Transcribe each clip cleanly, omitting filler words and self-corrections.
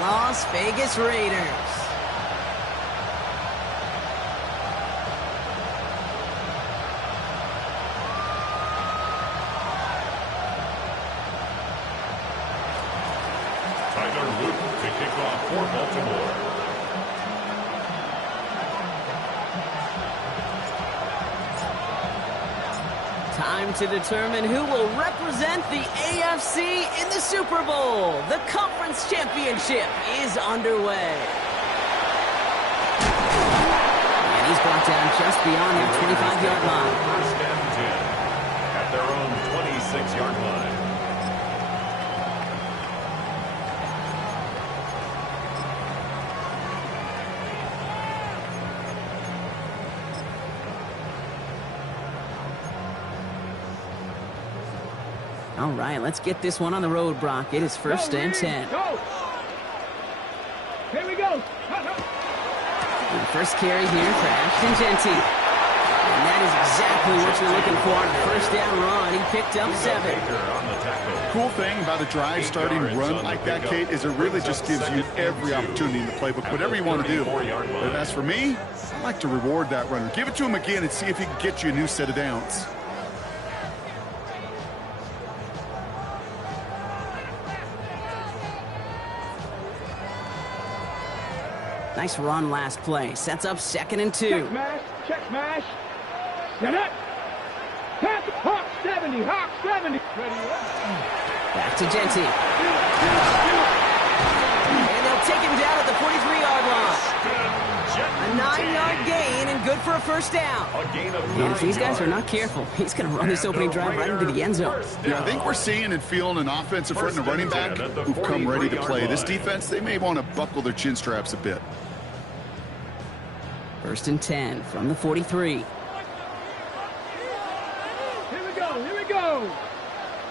Las Vegas Raiders. Tyler Luke to kick off for Baltimore. Time to determine who will represent the AFC in the Super Bowl. The Conference Championship is underway. And he's brought down just beyond their 25-yard line. First and 10 at their own 26-yard line. All right, let's get this one on the road, Brock. It is first and 10. Go. Here we go. And first carry here for Ashton Jeanty. And that is exactly what you're looking for on a first down run. He picked up 7. Cool thing about a drive starting run like that, Kate, is it really just gives you every opportunity in the playbook, whatever you want to do. But as for me, I like to reward that runner. Give it to him again and see if he can get you a new set of downs. Nice run last play. Sets up 2nd and 2. Check mash. Check mash. Set up. Pass. Hawk 70. Hawk 70. Back to Jeanty. And they'll take him down at the 43-yard line. A 9-yard gain and good for a first down. And if these guys are not careful, he's going to run this opening drive right into the end zone. Yeah, I think we're seeing and feeling an offensive front and a running back who've come ready to play. This defense, they may want to buckle their chin straps a bit. First and 10 from the 43. Here we go. Here we go.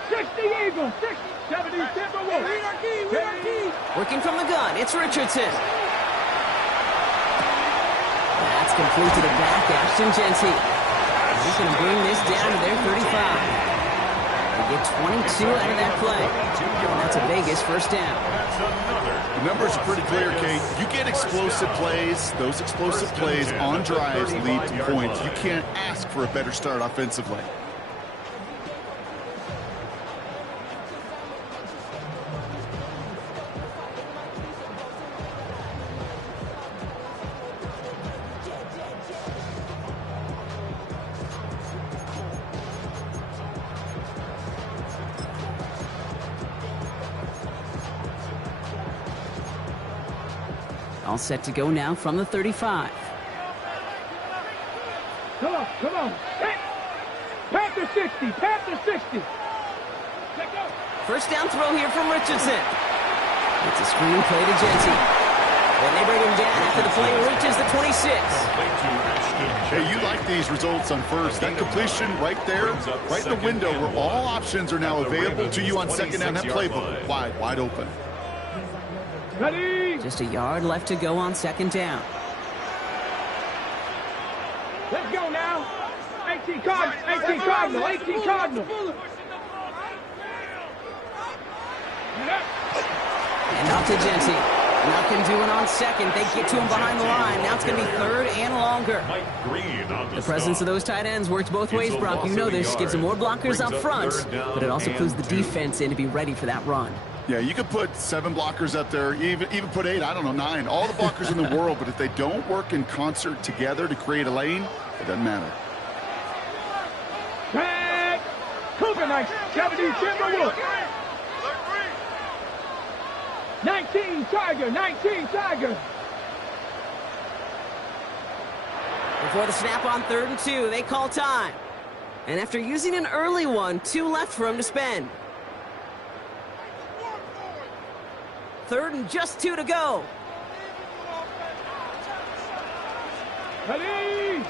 60 Eagles. 60. 70 Timberwolves. Read our key. Read our key. Working from the gun, it's Richardson. That's complete to the back, Ashton Jeanty. He's going to bring this down to their 35. They get 22 out of that play. And that's a Vegas first down. The numbers are pretty clear, Kate. You get explosive plays. Those explosive plays on drives lead to points. You can't ask for a better start offensively. All set to go now from the 35. Come on. Come on. Panther 60. Panther 60. First down throw here from Richardson. It's a screen play to Jeanty. And they bring him down after the play reaches the 26. Hey, you like these results on first. That completion right there, right in the window where all options are now available to you on second down. That playbook wide open. Ready. Just a yard left to go on second down. Let's go now. 18 Cardinal. 18 Cardinal. 18 Cardinal. And off to Jeanty. Nothing doing on second. They get to him behind the line. Now it's going to be third and longer. The presence of those tight ends works both ways, Brock. You know this. Gives them more blockers up front, but it also clues the defense in to be ready for that run. Yeah, you could put 7 blockers up there, even put 8, I don't know, 9. All the blockers in the world, but if they don't work in concert together to create a lane, it doesn't matter. Tag! Cougar Knights, 70 Timberwolves. 19 Tiger, 19 Tiger. Before the snap on 3rd and 2, they call time. And after using an early one, 2 left for him to spend. 3rd and just 2 to go. Ready?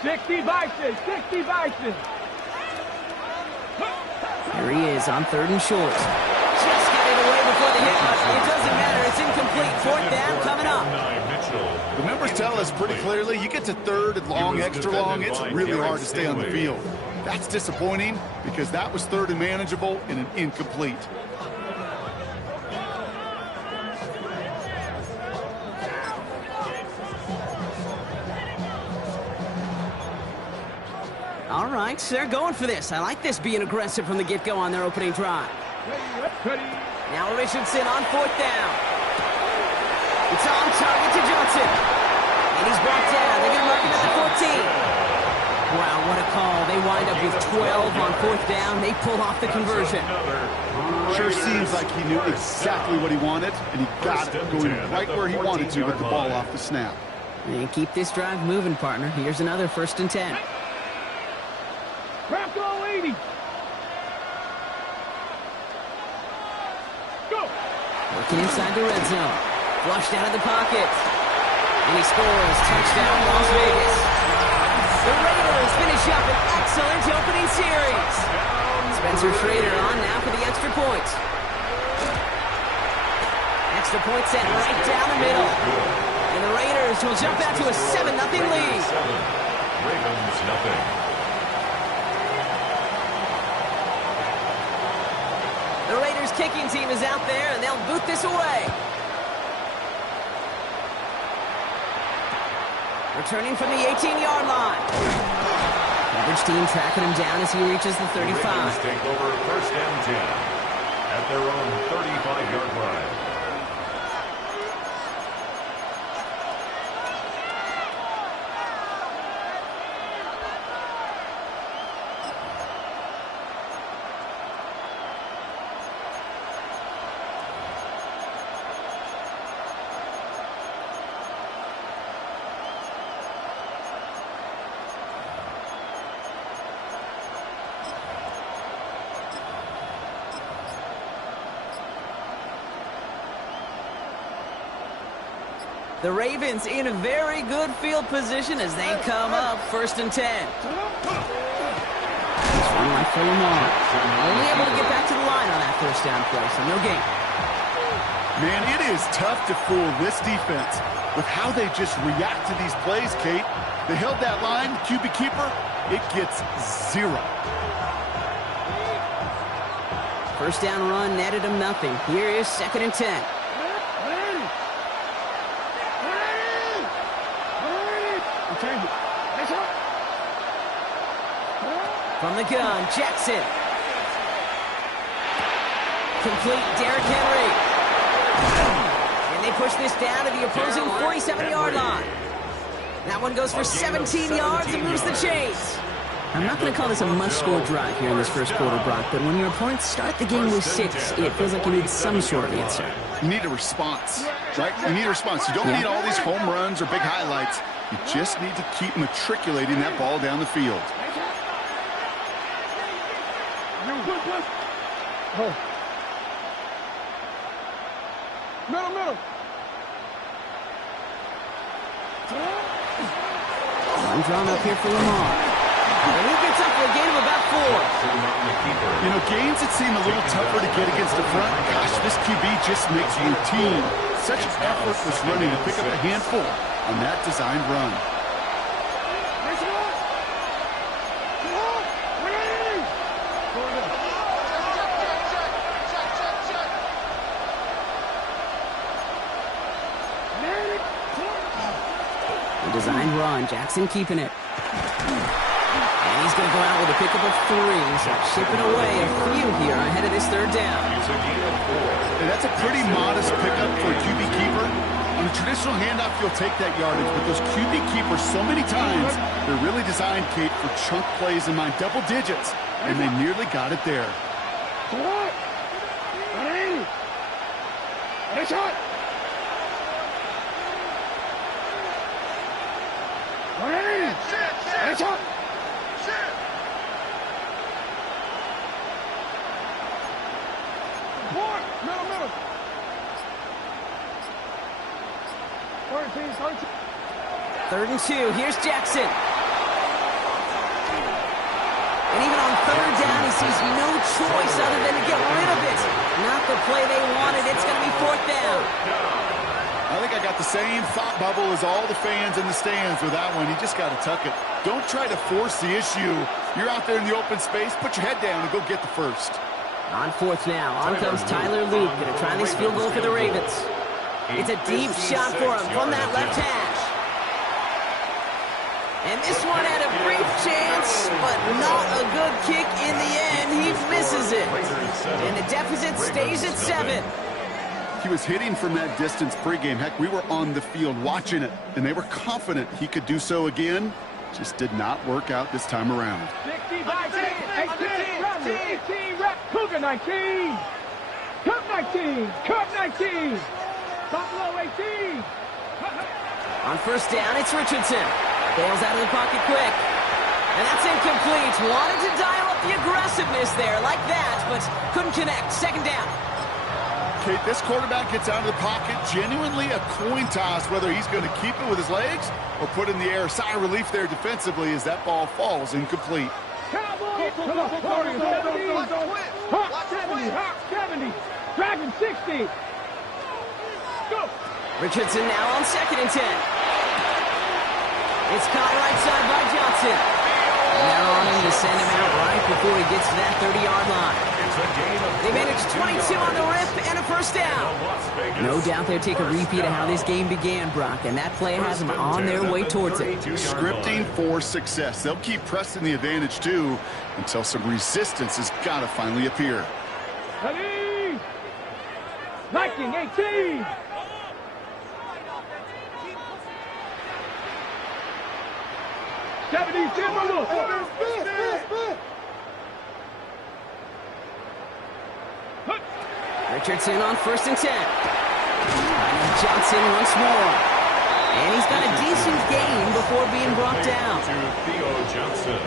60 Bison, 60 Bison. Here he is on 3rd and short. Just get it away before the hit button. It doesn't matter. It's incomplete. 4th down coming up. The numbers tell us pretty clearly, you get to 3rd and long, extra long, it's really hard to stay on the field. That's disappointing because that was 3rd and manageable and an incomplete. All right, so they're going for this. I like this being aggressive from the get-go on their opening drive. Now Richardson on 4th down. It's on target to Johnson. And he's brought down. They're going to mark him at the 14. Wow, what a call. They wind up with 12 on 4th down. They pull off the conversion. Sure seems like he knew exactly what he wanted, and he got it going right where he wanted to with the ball off the snap. And keep this drive moving, partner. Here's another 1st and 10. Craft all 80. Go. Working inside the red zone. Flushed out of the pocket. And he scores. Touchdown, Las Vegas. The Raiders finish up an excellent opening series. Spencer Schrader on now for the extra point. Extra point sent right down the middle. And the Raiders will jump out to a 7-0 lead. Ravens nothing. The Raiders kicking team is out there, and they'll boot this away. Returning from the 18-yard line. Coverage team tracking him down as he reaches the 35. Ravens take over 1st and 10 at their own 35-yard line. The Ravens in a very good field position as they come up 1st and 10. He's run left for Lamar. Only able to get back to the line on that 1st down play, so no gain. Man, it is tough to fool this defense with how they just react to these plays, Kate. They held that line, QB keeper, it gets 0. 1st down run netted him nothing. Here is 2nd and 10. From the gun, Jackson. Complete, Derrick Henry. And they push this down to the opposing 47-yard line. That one goes for 17 yards and moves the chains. I'm not going to call this a must-score drive here in this 1st quarter, Brock, but when your opponents start the game with 6, it feels like you need some sort of answer. You need a response, right? You need a response. You don't need all these home runs or big highlights. You just need to keep matriculating that ball down the field. Oh. Middle. One drawn up here for Lamar. And he gets up for a gain of about 4. You know, gains that seem a little tougher to get against the front. Gosh, this QB just makes routine. Such effortless running to pick up a handful on that designed run. Designed run, Jackson keeping it. And he's going to go out with a pickup of 3, so chipping away a few here ahead of this 3rd down. And that's a pretty modest pickup for a QB keeper. On a traditional handoff, you'll take that yardage, but those QB keepers, so many times, they're really designed, Kate, for chunk plays in mind, double digits, and they nearly got it there. Middle. 3rd and 2, here's Jackson. And even on 3rd down, he sees no choice other than to get rid of it. Not the play they wanted, it's going to be 4th down. I think I got the same thought bubble as all the fans in the stands with that one. You just got to tuck it. Don't try to force the issue. You're out there in the open space, put your head down and go get the 1st. On 4th now, on comes Tyler Luke, going to try this field goal for the Ravens. It's a deep shot for him from that left hash. And this one had a brief chance, but not a good kick in the end. He misses it. And the deficit stays at 7. He was hitting from that distance pregame. Heck, we were on the field watching it, and they were confident he could do so again. Just did not work out this time around. 18, Cougar 19. Cup 19. Cup 19. Buffalo 18. On first down, it's Richardson. Bails out of the pocket quick. And that's incomplete. Wanted to dial up the aggressiveness there like that, but couldn't connect. Second down. Kate, this quarterback gets out of the pocket, genuinely a coin toss whether he's going to keep it with his legs or put in the air. Sigh of relief there defensively as that ball falls incomplete. Cowboys! 70. Dragon 60. Go! Richardson now on 2nd and 10. It's caught right side by Johnson. And they're on him to send him out right before he gets to that 30-yard line. They managed 22 on the rip and a first down. No doubt they'll take a repeat of how this game began, Brock, and that play has them on their way towards it. Scripting for success. They'll keep pressing the advantage, too, until some resistance has got to finally appear. Ready? Viking 18. Richardson on 1st and 10. Johnson once more. And he's got a decent gain before being brought down. To Theo Johnson.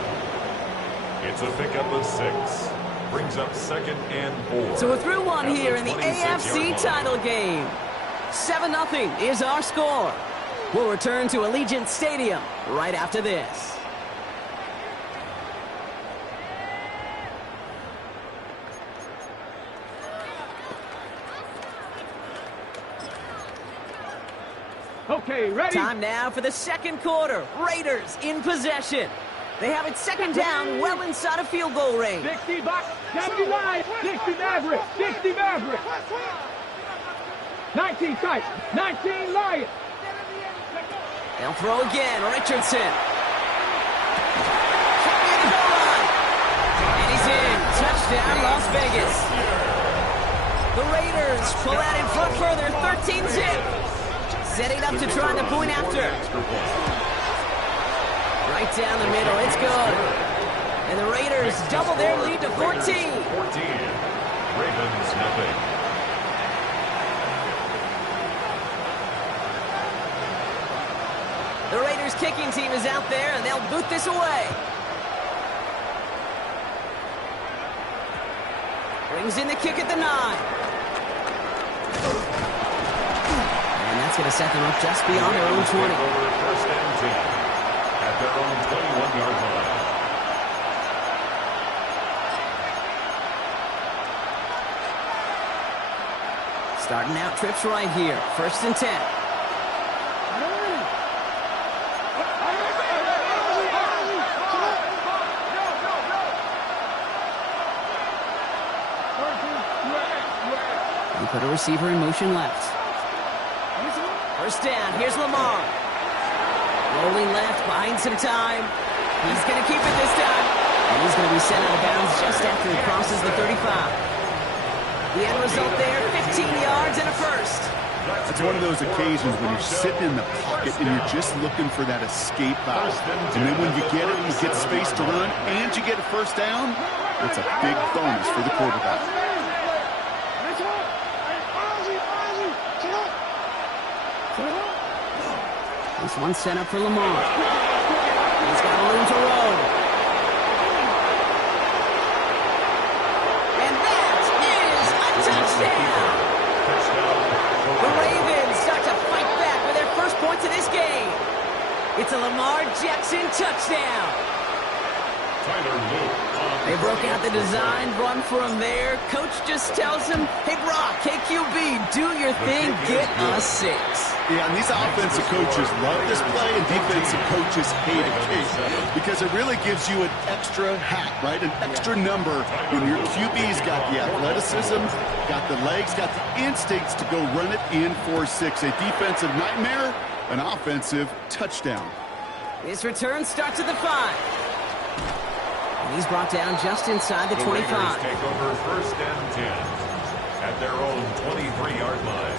It's a pickup of 6. Brings up 2nd and 4. So we're through one here in the AFC title game. 7-0 is our score. We'll return to Allegiant Stadium right after this. Okay, ready? Time now for the second quarter. Raiders in possession. They have it 2nd down, well inside of field goal range. 60 Bucks, 70 Lions, 60 Mavericks, 60 Mavericks. 19 Titans, 19 Lions. They'll throw again, Richardson. And he's in. Touchdown, Las Vegas. The Raiders pull out in front further, 13-zip. Setting up to try the point after. Right down the middle, it's good. And the Raiders double their lead to 14. 14. Ravens nothing. The Raiders kicking team is out there, and they'll boot this away. Brings in the kick at the 9. And that's going to set them up just beyond their own 20. Over 1st and 10 at their own 21-yard line. Starting out trips right here. 1st and 10. They put a receiver in motion left. 1st down. Here's Lamar. Rolling left, buying some time. He's going to keep it this time. And he's going to be sent out of bounds just after he crosses the 35. The end result there, 15 yards and a first. It's one of those occasions when you're sitting in the pocket and you're just looking for that escape out. And then when you get it, you get space to run, and you get a first down, it's a big bonus for the quarterback. This one set up for Lamar. He's got room to roll. And that is a touchdown. The Ravens start to fight back with their first points of this game. It's a Lamar Jackson touchdown. Tyler Luke. They broke out the design run for him there. Coach just tells him, hey, Brock, KQB, do your thing, get a 6. Yeah, and these offensive coaches love this play, and defensive coaches hate it, because it really gives you an extra hat, right? An extra number when your QB's got the athleticism, got the legs, got the instincts to go run it in for 6. A defensive nightmare, an offensive touchdown. This return starts at the 5. And he's brought down just inside the 25. Raiders take over 1st and 10 at their own 23-yard line.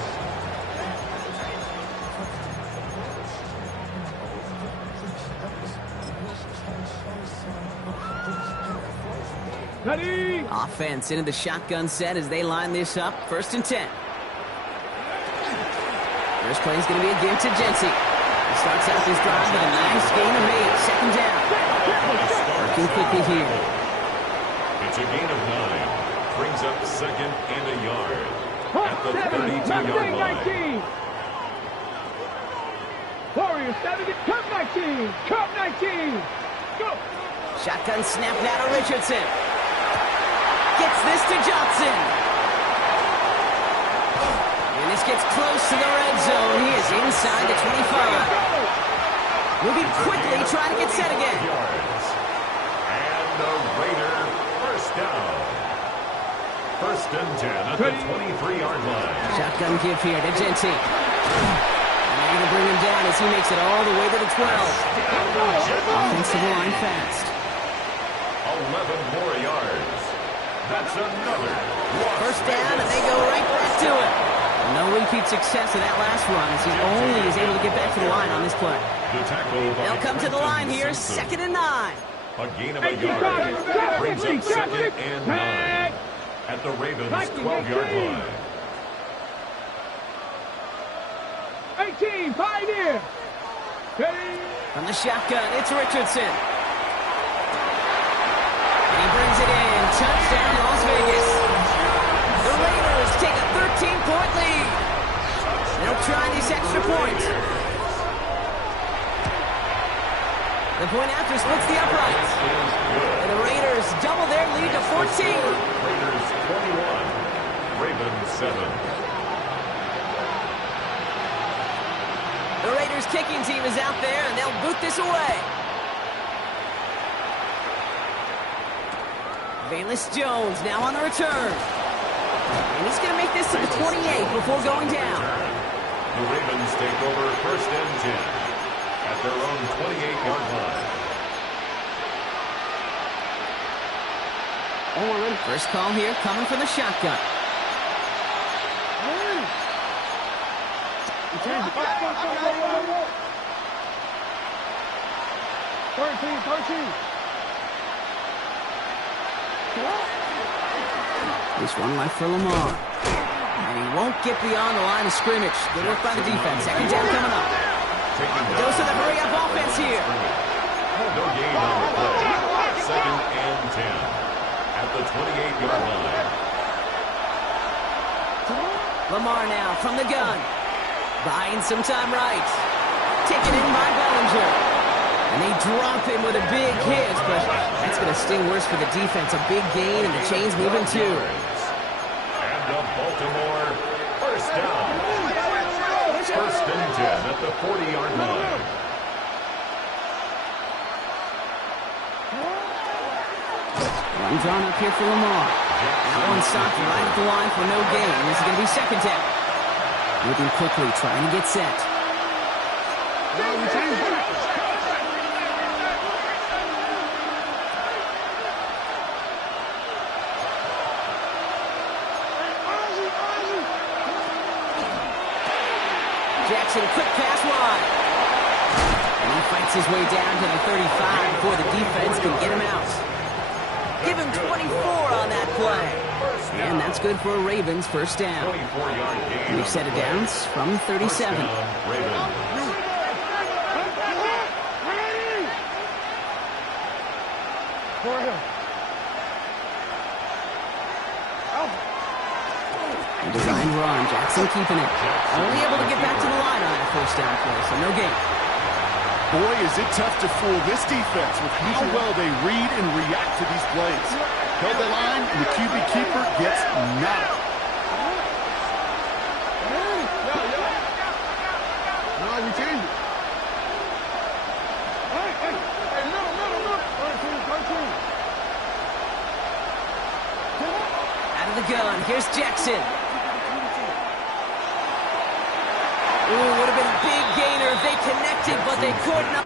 Ready? Offense into the shotgun set as they line this up. 1st and 10. First play is going to be a give to Jency. He starts out this drive with a nice gain of 8. 2nd down. Working quickly here. It's a gain of 9. Brings up 2nd and a yard at the 32-yard line. Warriors 70. Cup 19. Cup 19. Go. Shotgun snap now to Richardson. Gets this to Johnson. And this gets close to the red zone. He is inside the 25. Moving quickly, trying to get set again. And the Raider first down. 1st and 10 at the 23-yard line. Shotgun give here to Jency. And they're going to bring him down as he makes it all the way to the 12. Offensive line fast. 11 more yards. That's another. 1st down, and they go right back to it. No repeat success of that last run as he only is able to get back to the line on this play. They'll come to the line here, 2nd and 9. A gain of a yard. Brings up 2nd and 9 at the Ravens' 12-yard line. 18, 5 here. Ready? From the shotgun, it's Richardson. And he brings it in. Touchdown, Las Vegas. The Raiders take a 13-point lead. They'll try these extra points. The point after splits the uprights. And the Raiders double their lead to 14. Raiders 21, Ravens 7. The Raiders kicking team is out there, and they'll boot this away. Bayless Jones now on the return. And he's going to make this to the 28 before going down. The Ravens take over 1st and 10 at their own 28-yard line. First call here coming from the shotgun. 13. This one left for Lamar. And he won't get beyond the line of scrimmage. Good work by the defense. 2nd down coming up. Goes to the hurry-up offense here. No gain on the play. 2nd and 10 at the 28-yard line. Lamar now from the gun. Buying some time right. Taken in by Bellinger. And they drop him with a big hit, but that's going to sting worse for the defense. A big gain, and the chain's moving too. And the Baltimore first down. 1st and 10 at the 40-yard line. Run drawn up here for Lamar. That one stopped right at the line for no gain. This is going to be 2nd down. Moving quickly, trying to get set. Jackson, quick pass wide. And he fights his way down to the 35 before the defense can get him out. Give him 24 on that play. And that's good for a Ravens 1st down. 24-yard gain. We've set it down from 37. Design run, Jackson keeping it. Only able to get back to the line on that 1st down play, so no gain. Boy, is it tough to fool this defense with how well they read and react to these plays. Held the line, and the QB keeper gets nada. Out of the gun, here's Jackson. Ooh, would have been a big gainer if they connected, but they couldn't.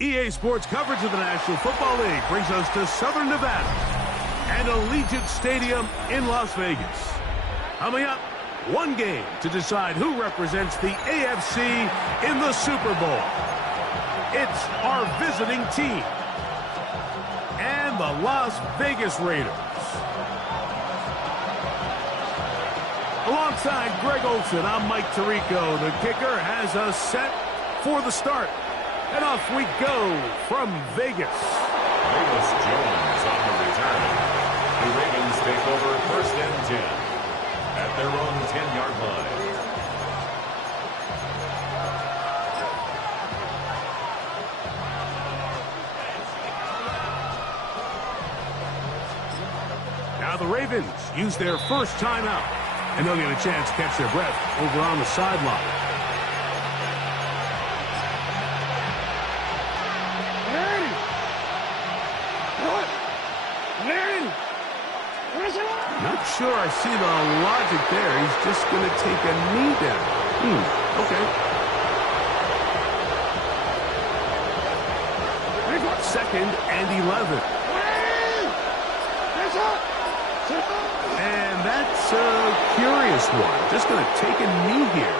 EA Sports coverage of the National Football League brings us to Southern Nevada and Allegiant Stadium in Las Vegas. Coming up, one game to decide who represents the AFC in the Super Bowl. It's our visiting team and the Las Vegas Raiders. Alongside Greg Olson, I'm Mike Tirico. The kicker has us set for the start. And off we go from Vegas. Davis Jones on the return. The Ravens take over 1st and 10 at their own 10-yard line. Now the Ravens use their first timeout, and they'll get a chance to catch their breath over on the sideline. Not sure I see the logic there. He's just going to take a knee down. Okay. 2nd and 11. And that's a curious one. Just going to take a knee here.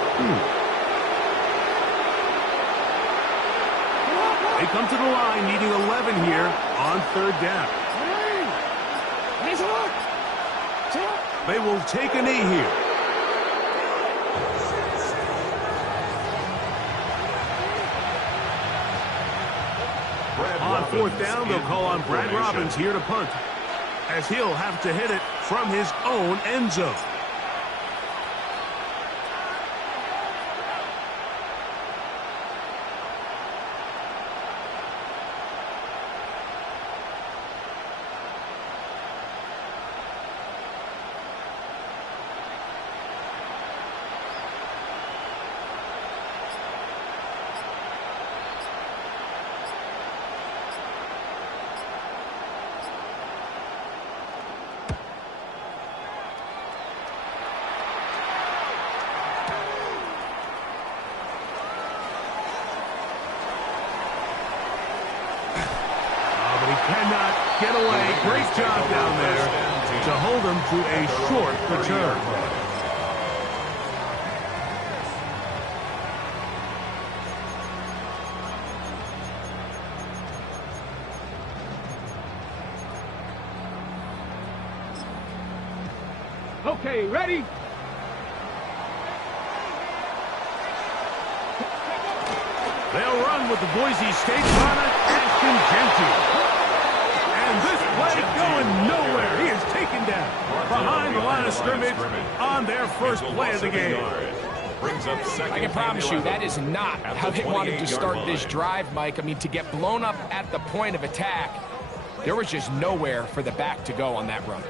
They come to the line needing 11 here on 3rd down. They will take a knee here. On 4th down, they'll call on Brad Robbins here to punt, as he'll have to hit it from his own end zone. Cannot get away. Great job down there to hold him to a short return. Okay, ready? They'll run with the Boise State product, Ashton Jeanty. And this play going nowhere. He is taken down behind the line of scrimmage on their first play of the game. I can promise you that is not how they wanted to start this drive, Mike. I mean, to get blown up at the point of attack, there was just nowhere for the back to go on that run.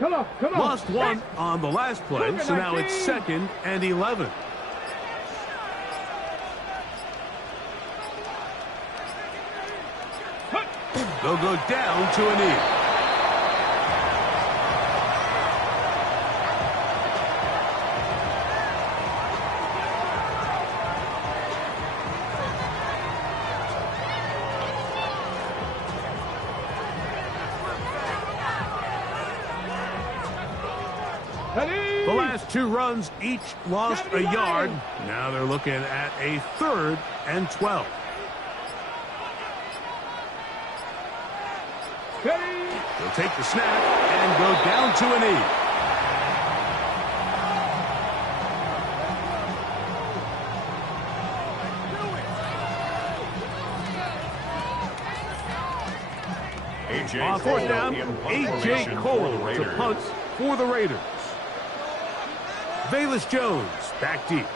Come on. Lost one on the last play, so now it's 2nd and 11. They'll go down to a knee. The last 2 runs each lost a yard. Now they're looking at a 3rd and 12. They'll take the snap and go down to a knee. On fourth down, A.J. Cole to punt for the Raiders. Velus Jones back deep.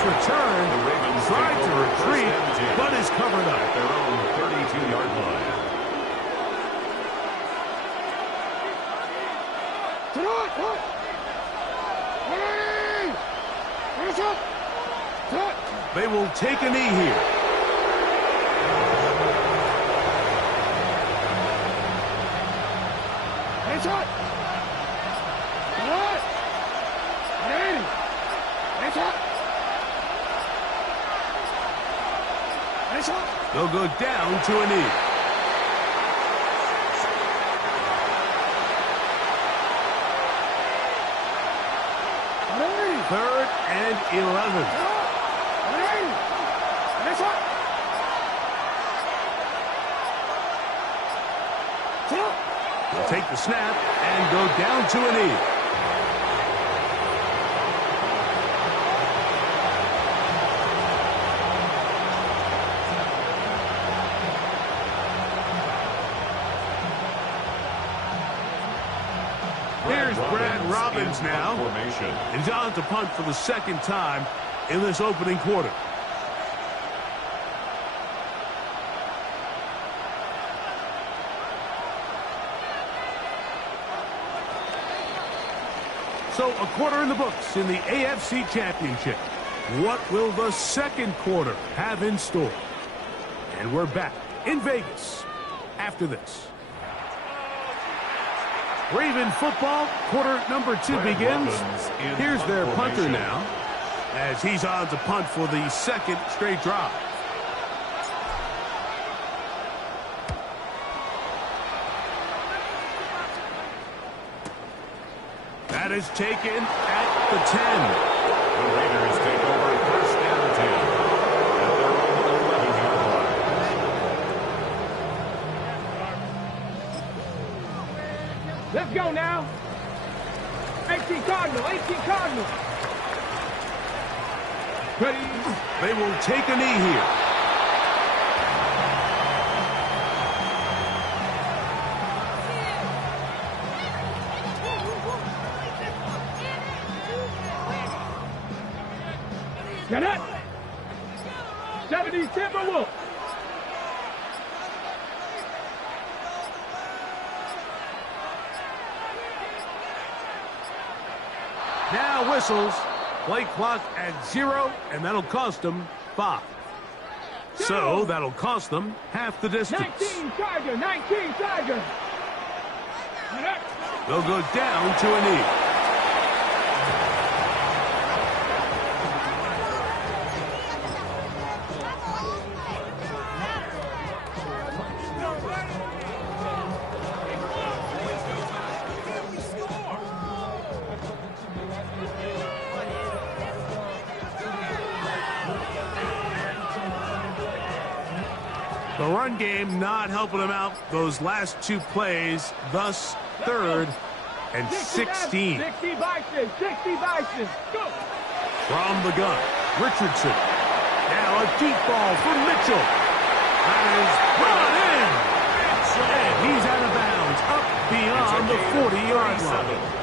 Return, tried to retreat, but is covered up at their own 32-yard line. They will take a knee here. They'll go down to a knee. Third and 11. They'll take the snap and go down to a knee. Here's Brad Robbins now. And he's on to punt for the second time in this opening quarter. So a quarter in the books in the AFC Championship. What will the second quarter have in store? And we're back in Vegas after this. Raven football, quarter number 2 begins. Here's their punter now, as he's on to punt for the second straight drive. That is taken at the 10. The Raiders take over first and 10 at their own 11-yard line. Let's go now. 18 Cardinal, 18 Cardinal. Ready? They will take a knee here. Get it. 70 Timberwolves. Now whistles. Play clock at 0, and that'll cost them 5. So that'll cost them half the distance. 19 Tiger, 19 Tiger. They'll go down to a knee. The run game not helping them out those last 2 plays, thus 3rd and 16. 60 Bison, 60 Bison. Go. From the gun, Richardson. Now a deep ball for Mitchell. That is brought in. And he's out of bounds, up beyond the 40-yard line.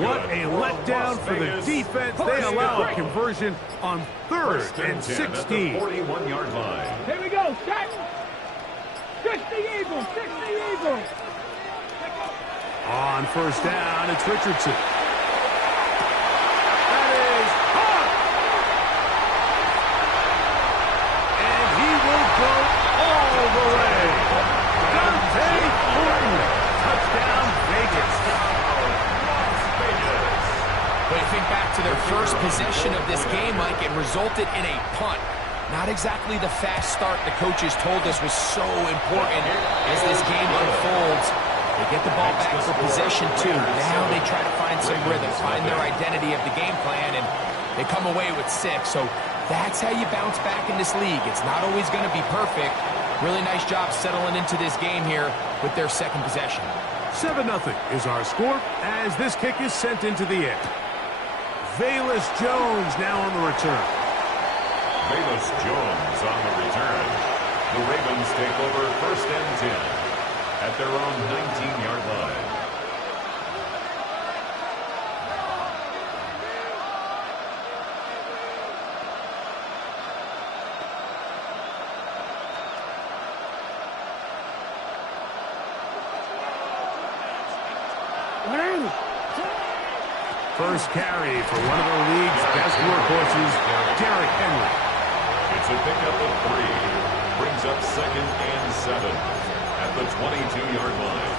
What a letdown for the defense. They allow a conversion on 3rd and 16. 41-yard line. Here we go, set. 60 Eagles, 60 Eagles. On first down, it's Richardson. That is hot. And he will go all the way. Dante Horton. Touchdown, Vegas. When you think back to their first possession of this game, Mike, it resulted in a punt. Not exactly the fast start the coaches told us was so important as this game unfolds. They get the ball back for possession, too. Now they try to find some rhythm, find their identity of the game plan, and they come away with 6. So that's how you bounce back in this league. It's not always going to be perfect. Really nice job settling into this game here with their second possession. 7-0 is our score as this kick is sent into the air. Velus Jones now on the return. Velus Jones on the return. The Ravens take over 1st and 10 at their own 19-yard line. First carry for one of the league's best workhorses, Derrick Henry. It's a pickup of 3. Brings up 2nd and 7 at the 22-yard line.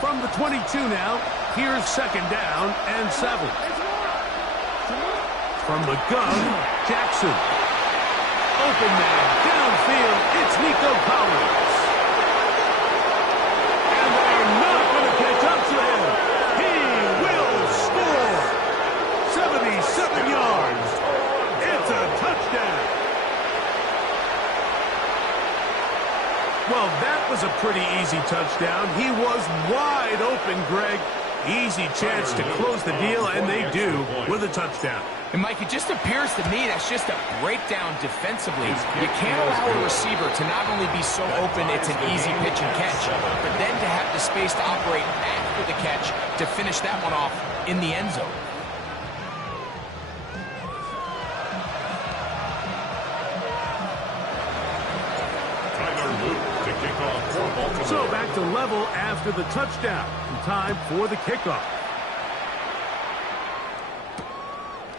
From the 22 now, here's 2nd down and 7. From the gun, Jackson. Open man, downfield, it's Nico Collins. And they're not going to catch up to him. He will score. 77 yards. It's a touchdown. Well, that was a pretty easy touchdown. He was wide open, Greg. Easy chance to close the deal, and they do with a touchdown. And, Mike, it just appears to me that's just a breakdown defensively. You can't allow a receiver to not only be so open it's an easy pitch and catch, but then to have the space to operate after the catch to finish that one off in the end zone. So back to level after the touchdown. And time for the kickoff.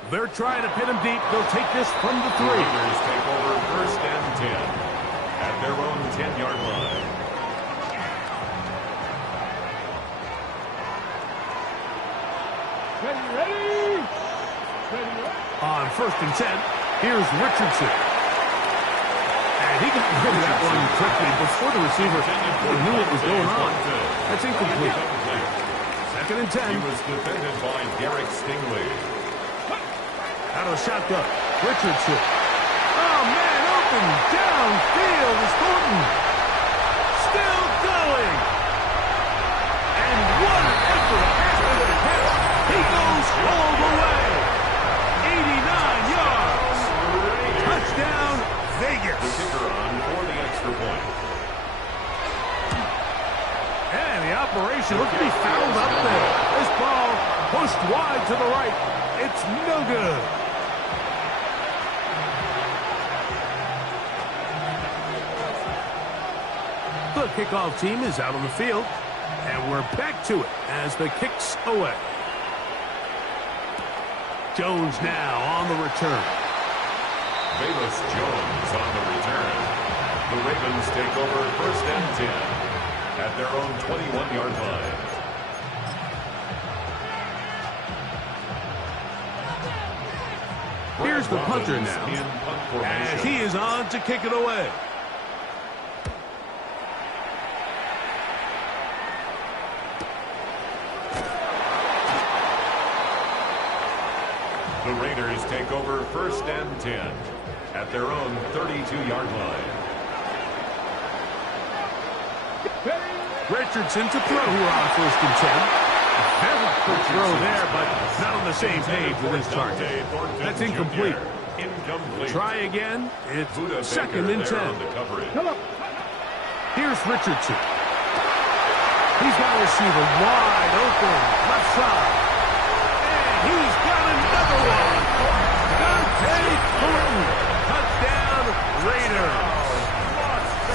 They're trying to pin him deep. They'll take this from the 3. The Raiders take over 1st and 10 at their own 10-yard line. Ready? On 1st and 10, here's Richardson. And he got rid of that one quickly before the receiver knew what was going on. That's incomplete. 2nd and 10. He was defended by Derek Stingley. Out of the shotgun, Richardson. Oh, man, open downfield is Thornton. Still going. And what an effort after the catch. He goes all the way. 89 yards. Touchdown, Vegas. The kicker on for the extra point. And the operation looks to be fouled up there. This ball pushed wide to the right. It's no good. The kickoff team is out on the field, and we're back to it as the kick's away. Jones now on the return. Velus Jones on the return. The Ravens take over 1st and 10 at their own 21-yard line. Here's the punter now, as he is on to kick it away. The Raiders take over 1st and 10 at their own 32-yard line. Richardson to throw here on 1st and 10. Very quick throw there, but not on the same page with his target. That's incomplete. Try again. It's 2nd and 10. Here's Richardson. He's got a receiver wide open, left side. And he's got another one. Dante Thornton. Touchdown, Raiders.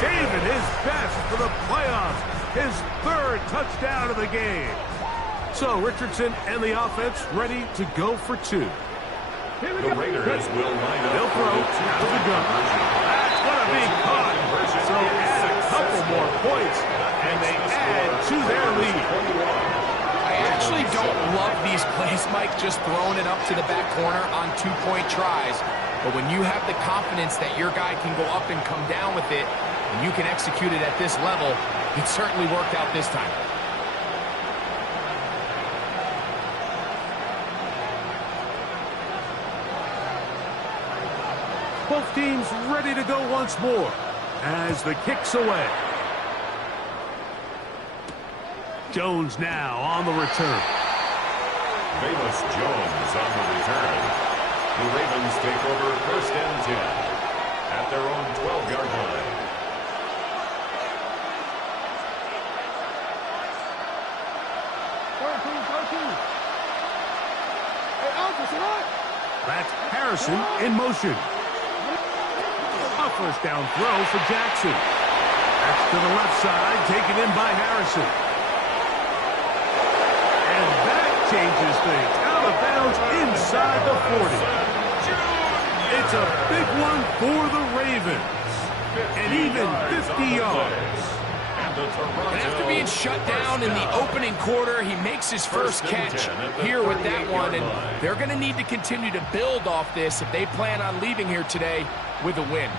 Saving his best for the playoffs. His 3rd touchdown of the game. So Richardson and the offense ready to go for 2. The Raiders will line up. They'll throw out of the gun. That's going to be caught. So add a couple points, and they add to their lead. I actually don't love these plays, Mike, just throwing it up to the back corner on 2-point tries. But when you have the confidence that your guy can go up and come down with it, and you can execute it at this level, it certainly worked out this time. Both teams ready to go once more as the kick's away. Jones now on the return. Velus Jones on the return. The Ravens take over 1st and 10 at their own 12-yard line. That's Harrison in motion. A first down throw for Jackson. That's to the left side, taken in by Harrison. And that changes things. Out of bounds inside the 40. It's a big one for the Ravens. And even 50 yards. And after being shut down in the opening quarter, he makes his first catch here with that one. And they're going to need to continue to build off this if they plan on leaving here today with a win.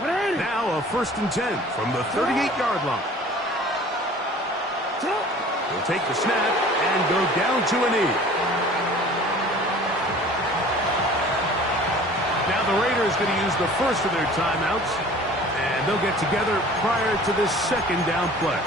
Now a 1st and 10 from the 38-yard line. He'll take the snap and go down to a knee. Now the Raiders going to use the first of their timeouts, and they'll get together prior to this 2nd down play.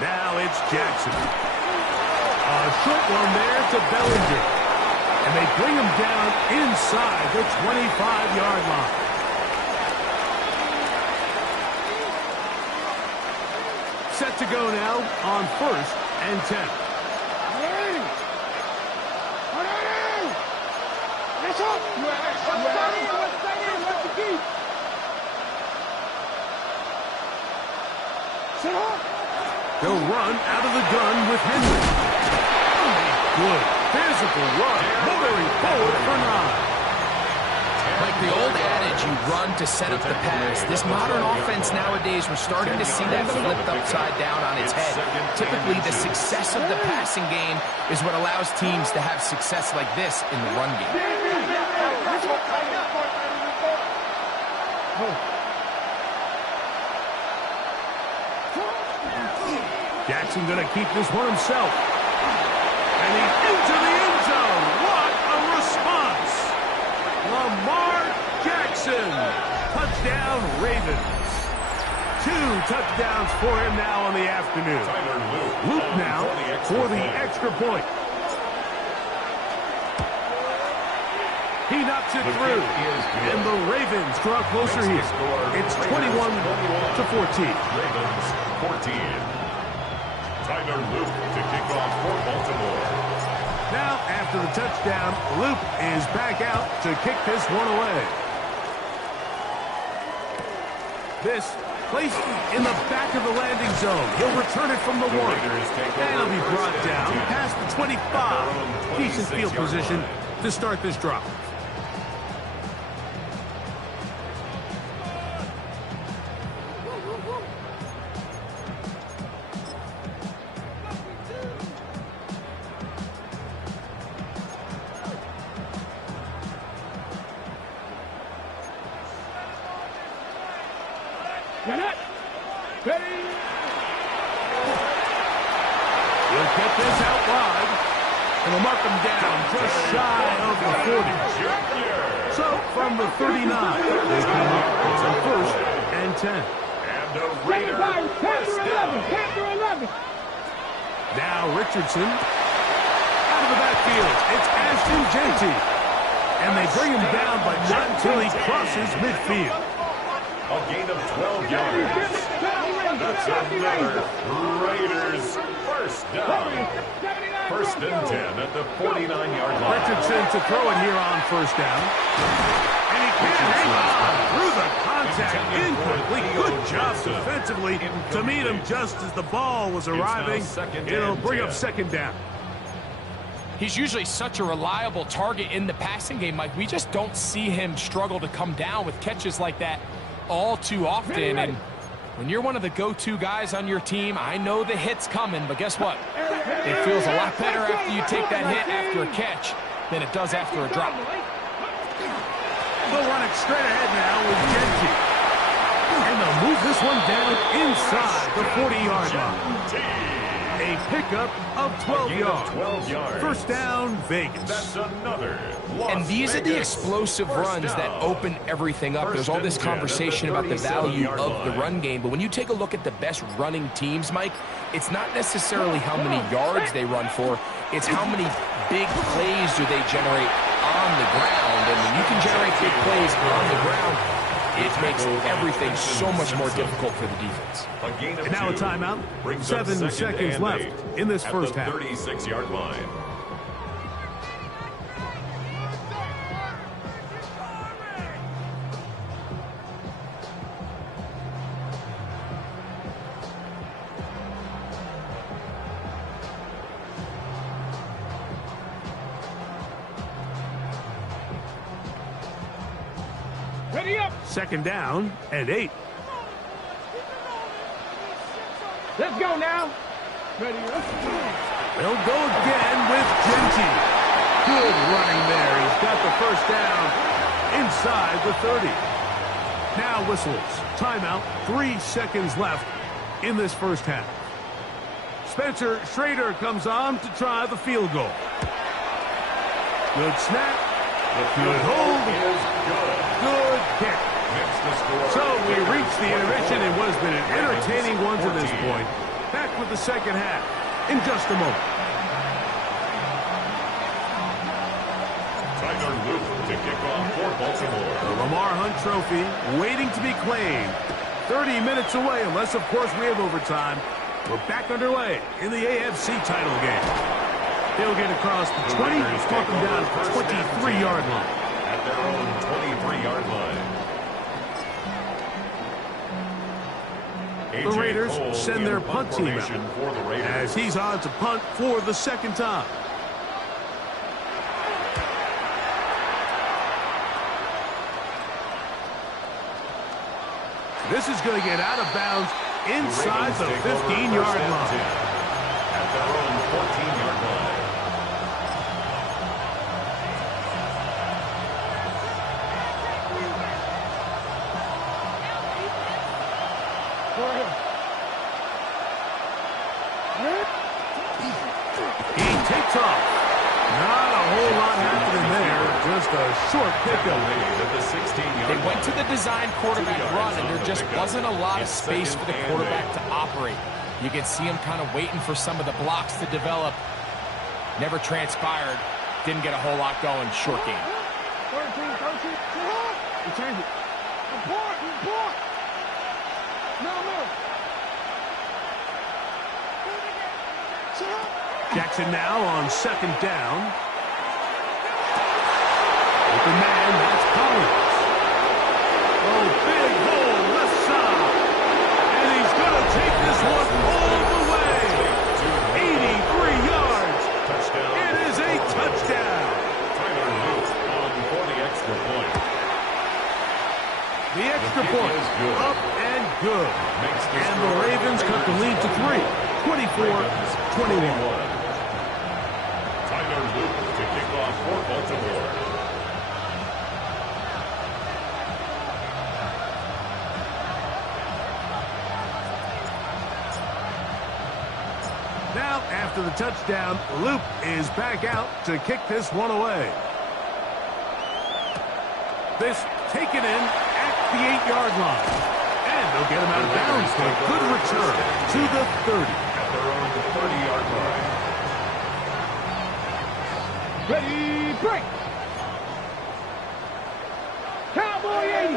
Now it's Jackson. A short one there to Bellinger. And they bring him down inside the 25-yard line. Set to go now on 1st and 10. They'll run out of the gun with Henry. Good physical run, motoring forward for 9. Like the old adage, you run to set up the pass. This modern offense nowadays, we're starting to see that flipped upside down on its head. Typically, the success of the passing game is what allows teams to have success like this in the run game. Jackson going to keep this one himself. And he's into the end zone. What a response. Lamar Jackson. Touchdown, Ravens. 2 touchdowns for him now on the afternoon. Luke now for the extra point. He knocks it through. And the Ravens draw closer here. It's 21-14. Ravens 14. Tyler Luke to kick off for Baltimore. Now, after the touchdown, Luke is back out to kick this one away. This placed in the back of the landing zone. He'll return it from the 1. And he'll be brought down past the 25. Decent field position to start this drive. He'll get this out wide, and will mark him down just shy of the 40. So, from the 39, they come up on 1st and 10. And the Raiders Panther 11. Now Richardson out of the backfield. It's Ashton Jeanty. And they bring him down, but not until he crosses midfield. A gain of 12 yards. That's another Raiders first down. First and 10 at the 49-yard line. Richardson to throw it here on first down. And he can't hang on through the contact. Incomplete. Good job defensively to meet him just as the ball was arriving. It'll bring up second down. He's usually such a reliable target in the passing game, Mike. We just don't see him struggle to come down with catches like that all too often. And when you're one of the go-to guys on your team, I know the hit's coming, but guess what? It feels a lot better after you take that hit after a catch than it does after a drop. They'll run it straight ahead now with Genty. And they'll move this one down inside the 40-yard line. A pickup of 12 yards. First down, Vegas. That's another. And these are the explosive runs that open everything up. There's all this conversation about the value of the run game, but when you take a look at the best running teams, Mike, it's not necessarily how many yards they run for, it's how many big plays do they generate on the ground. And when you can generate big plays on the ground, it makes everything so much more difficult for the defense. And now a timeout. 7 seconds left in this first half. 36-yard line. Ready up. Second down and 8. Let's go now. Ready up. They'll go again with Genty. Good running there. He's got the first down inside the 30. Now whistles. Timeout. 3 seconds left in this first half. Spencer Schrader comes on to try the field goal. Good snap. Good hold. Good kick. So we reach the intermission in what has been an entertaining one to this point. Back with the second half in just a moment. Tyler Luke to kick off for Baltimore. The Lamar Hunt Trophy waiting to be claimed. 30 minutes away, unless, of course, we have overtime. We're back underway in the AFC title game. He'll get across the 20, talk him down to the 23-yard line. At their own 23-yard line. The Raiders send their punt team out as he's on to punt for the second time. This is going to get out of bounds inside the 15-yard line. At their own 14-yard line. He takes off. Not a whole lot happening there. Just a short pickup. They went to the design quarterback run, and there just wasn't a lot of space for the quarterback to operate. You can see him kind of waiting for some of the blocks to develop. Never transpired. Didn't get a whole lot going. Short game. 13. You change it. Report. No. Jackson now on second down. Open man, that's Collins. Oh, big hole, left side. And he's going to take this one all the way. 83 yards. Touchdown. It is a touchdown. Tyler Luke on for the extra point. The extra point up and good. And the Ravens cut the lead to 3, 24-21. Tyler Luke to kick off for Baltimore. Now, after the touchdown, Luke is back out to kick this one away. This taken in at the 8-yard line. And they'll get him out of bounds for a good return to the 30. At their own 30-yard line. Ready, break. Cowboy 80.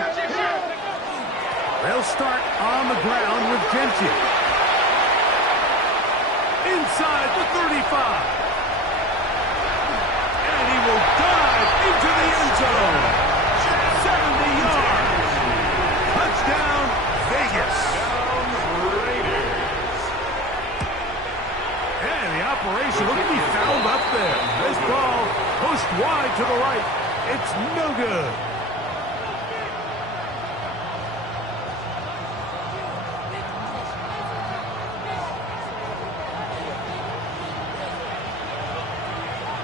They'll start on the ground with Genty. Inside the 35. And he will dive into the end zone. 70 yards. Touchdown, Vegas. And the operation looking to be fouled up there. This ball pushed wide to the right. It's no good.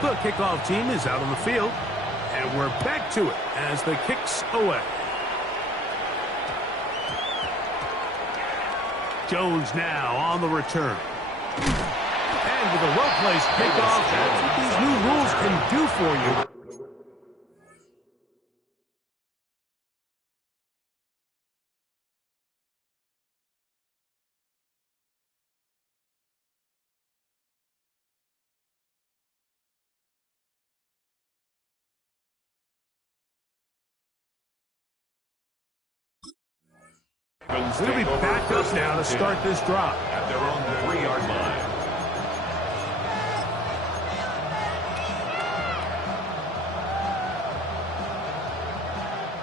The kickoff team is out on the field, and we're back to it as the kick's away. Jones now on the return. And with a well-placed kickoff, that's what these new rules can do for you. We'll be back up now to start this drive. At their own 3-yard line.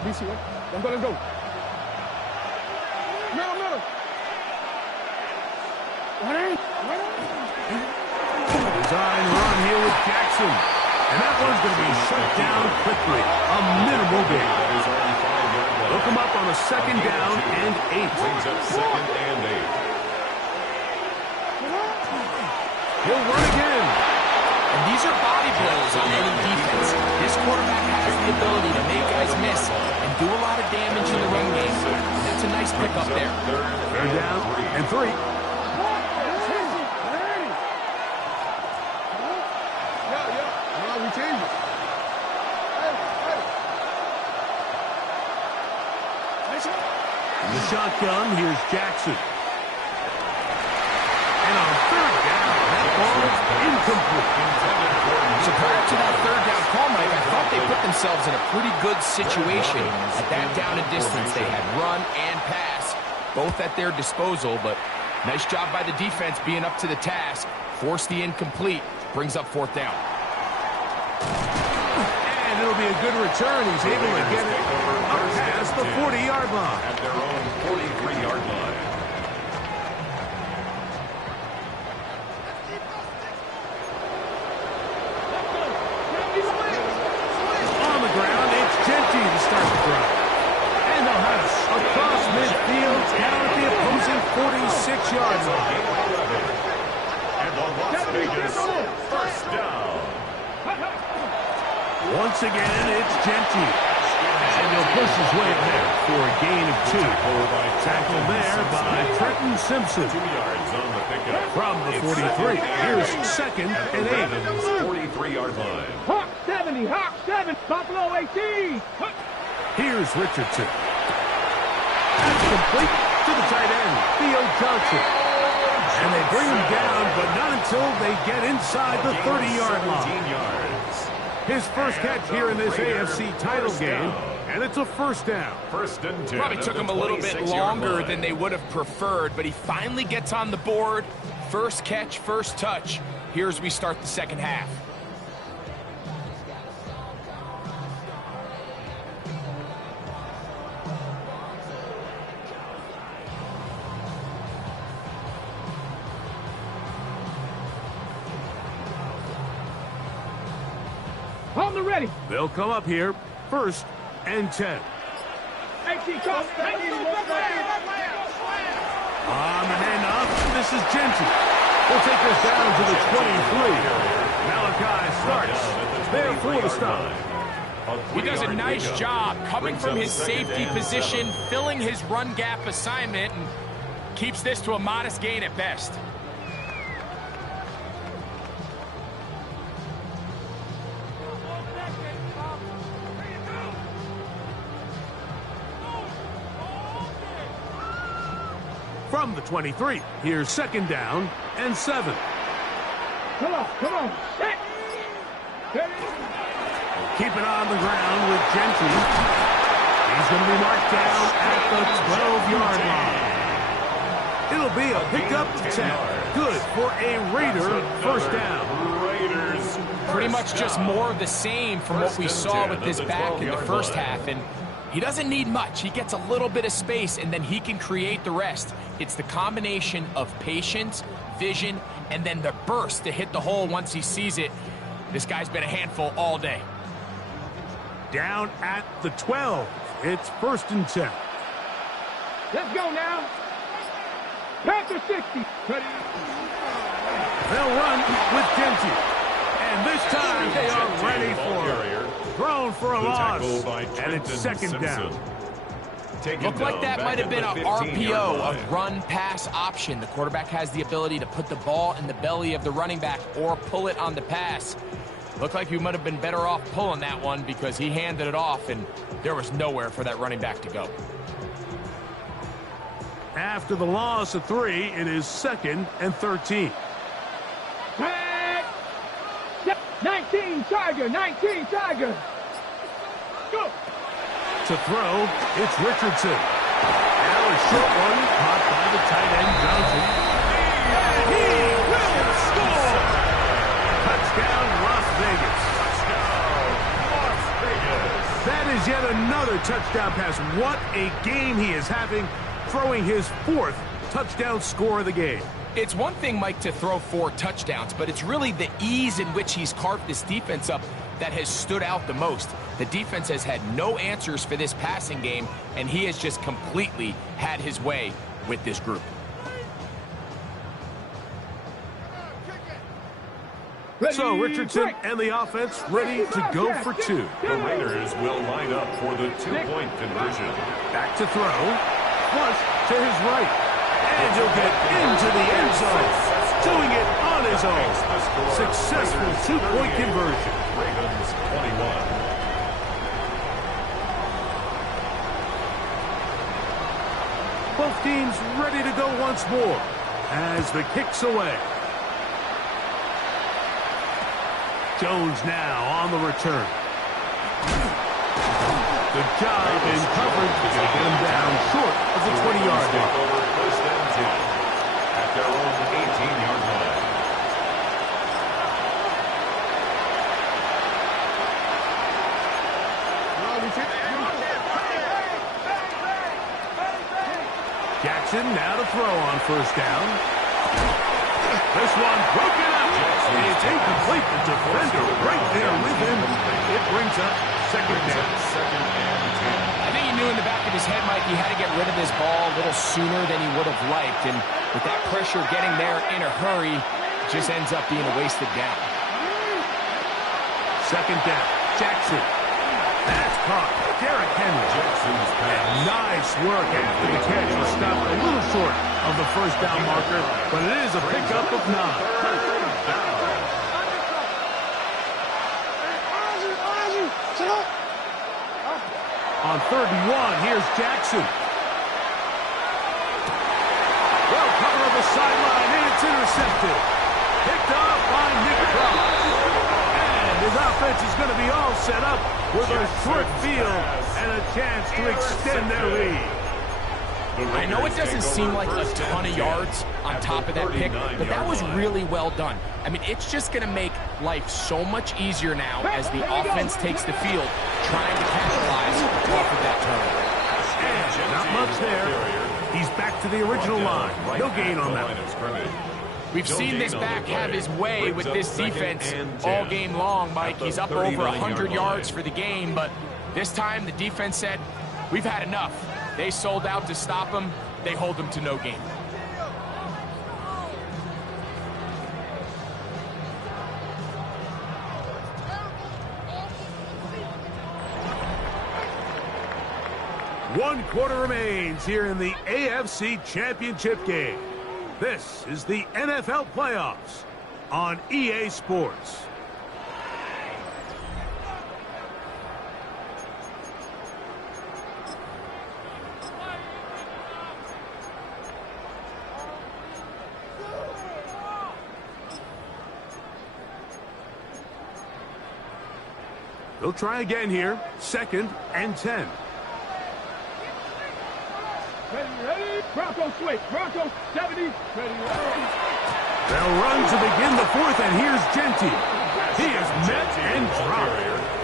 BC, let's go, let's go. Middle. Design run here with Jackson. And that one's going to be shut down quickly. A minimal gain. Look him up on a 2nd down and 8. Brings up 2nd and 8. He'll run again. And these are body blows on any defense. This quarterback has the ability to make guys miss and do a lot of damage in the run game. And that's a nice pickup there. 3rd down and 3. We change it. In the shotgun, here's Jackson. And on 3rd down, that ball is incomplete. So prior to that 3rd down call, Mike, I thought they put themselves in a pretty good situation at that down and distance. They had run and pass, both at their disposal, but nice job by the defense being up to the task. Force the incomplete, brings up 4th down. And it'll be a good return. He's able to get it up past the 40-yard line. At their own 43-yard line. On the ground, it's Genty to start the drive. And they'll have it across midfield down at the opposing 46-yard line. And the Las Vegas 1st down. Once again, it's Genty. And he'll push his way ahead for a gain of 2. Tackle there by Trenton Simpson. 2 yards on the pickup. From the 43, here's 2nd and 8. 43-yard line. Hawk 70, Hawk 7, Buffalo 18. Here's Richardson. That's complete to the tight end, Theo Johnson. And they bring him down, but not until they get inside the 30-yard line. 17 yards. His first catch here in this AFC title game, and it's a 1st down. 1st and 10. Probably took him a little bit longer than they would have preferred, but he finally gets on the board. First catch, first touch. Here as we start the 2nd half. On the ready. They'll come up here, 1st and 10. On the handoff, this is Genty. We'll take this down to the 23. Malachi starts there for the stop. He does a nice job coming from his safety position, filling his run gap assignment, and keeps this to a modest gain at best. From the 23, here's 2nd down and 7. Come on. Hit. Keep it on the ground with Genty. He's is going to be marked down at the 12-yard line. It'll be a pickup to 10. Good for a Raider first down. Pretty much just more of the same from what we saw with this back in the first half. And he doesn't need much. He gets a little bit of space, and then he can create the rest. It's the combination of patience, vision, and then the burst to hit the hole once he sees it. This guy's been a handful all day. Down at the 12. It's 1st and 10. Let's go now. Panther 60. They'll run with Genty. And this time they are ready for it. Thrown for a loss. And it's 2nd down. Looked like that might have been a RPO, a run-pass option. The quarterback has the ability to put the ball in the belly of the running back or pull it on the pass. Looked like you might have been better off pulling that one because he handed it off, and there was nowhere for that running back to go. After the loss of 3, it is 2nd and 13. 19 Tiger, 19 Tiger. Go. To throw, it's Richardson. Now a short one caught by the tight end Johnson. And he will score! Touchdown, Las Vegas. That is yet another touchdown pass. What a game he is having, throwing his 4th touchdown score of the game. It's one thing, Mike, to throw 4 touchdowns, but it's really the ease in which he's carved this defense up that has stood out the most. The defense has had no answers for this passing game, and he has just completely had his way with this group. So Richardson and the offense ready to go for 2. The Raiders will line up for the 2-point conversion. Back to throw. Flush to his right. And he'll get into the end zone. Doing it on his own. Successful 2-point conversion. Ravens 21. Both teams ready to go once more as the kick's away. Jones now on the return. Good job in coverage to get him down short of the 20-yard line. First and 10 at their own 18-yard line. Jackson now to throw on first down. This one broken up. It's incomplete. The defender right there with him. It brings up 2nd down. I think he knew in the back of his head, Mike, he had to get rid of this ball a little sooner than he would have liked. And with that pressure getting there in a hurry, it just ends up being a wasted down. 2nd down. Jackson. That's caught. Derrick Henry. And nice work after the catch. He stopped a little short of the first down marker, but it is a pickup of 9. On 3rd and 1, here's Jackson. Well, cover of the sideline, and it's intercepted. Picked off by Nick Cross. And his offense is going to be all set up with a short field and a chance to extend their lead. I know it doesn't seem like a ton of yards on top of that pick, but that was really well done. I mean, it's just going to make life so much easier now as the offense takes the field, trying to capitalize off of that turnover. And not much there. He's back to the original line. No gain on that one. We've seen this back have his way with this defense all game long, Mike. He's up over 100 yards for the game, but this time the defense said, we've had enough. They sold out to stop him. They hold him to no gain. One quarter remains here in the AFC Championship game. This is the NFL Playoffs on EA Sports. They'll try again here. 2nd and 10. Ready. Bronco switch. Bronco 70. Ready. They'll run to begin the fourth, and here's Jeanty. He is met and dropped.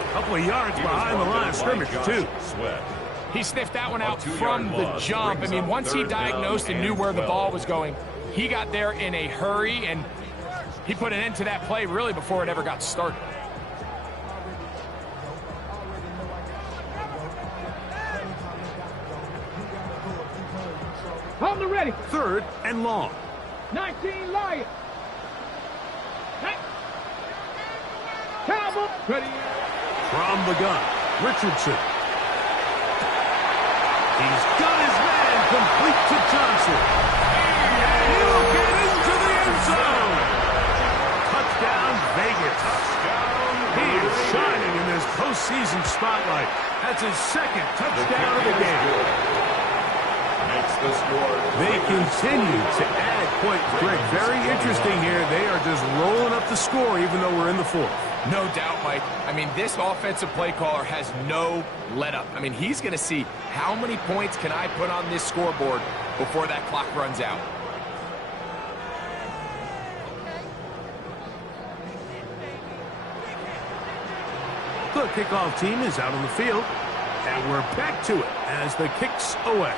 A couple of yards behind the line of scrimmage, too. He sniffed that one out from the jump. I mean, once he diagnosed and knew where the ball was going, he got there in a hurry, and he put an end to that play really before it ever got started. On the ready. 3rd and long. 19 Lions. Cowboy. Ready. From the gun, Richardson. He's got his man complete to Johnson. And he'll get into the end zone. Touchdown, Vegas. He is shining in this postseason spotlight. That's his 2nd touchdown of the game. They continue to add points. Greg, very interesting here. They are just rolling up the score even though we're in the 4th. No doubt, Mike. I mean, this offensive play caller has no let-up. I mean, he's going to see how many points can I put on this scoreboard before that clock runs out. The kickoff team is out on the field, and we're back to it as the kick's away.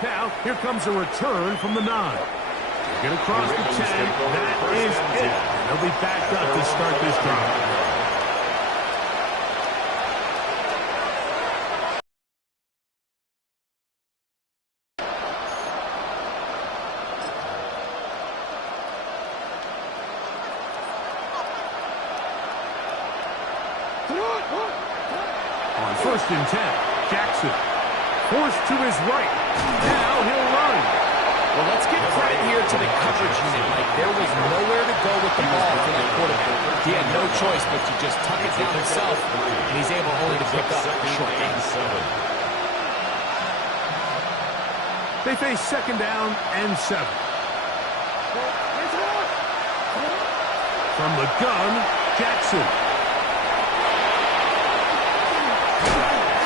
Now, here comes a return from the 9. Get across the 10. That is it. They'll be backed up to start this drive. On 1st and 10, Jackson forced to his right. Now he'll run. Well, let's give credit here to the coverage unit, Mike. There was nowhere to go with the ball for that quarterback. He had no choice but to just tuck it down himself, and he's able only to pick up a short gain. They face 2nd down and 7. From the gun, Jackson.